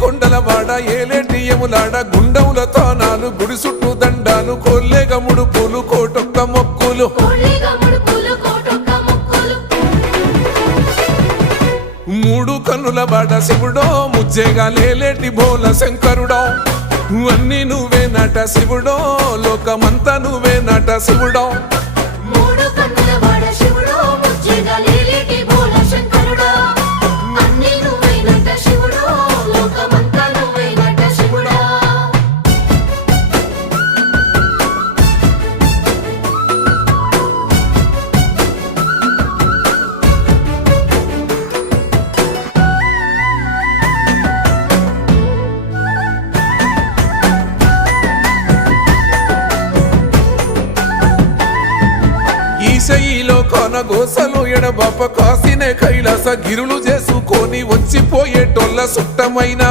కొండల వాడ ఏలేటి యములాడ గుండముల తానాలు గుడి చుట్టూ దండాలు కోల్లేగ ముడుపులు కోటొక్క మొక్కులు మూడు కన్నుల బాట శివుడో ముజ్జేగా లేలేటి బోల శంకరుడో అన్ని నువ్వే నట శివుడో లోకమంతా నువ్వే నట శివుడో ఈశయిలో కొనగోసలు ఎడబాప కాసినే కైలాస గిరులు చేసుకొని వచ్చిపోయేటోళ్ళ సుట్టమైన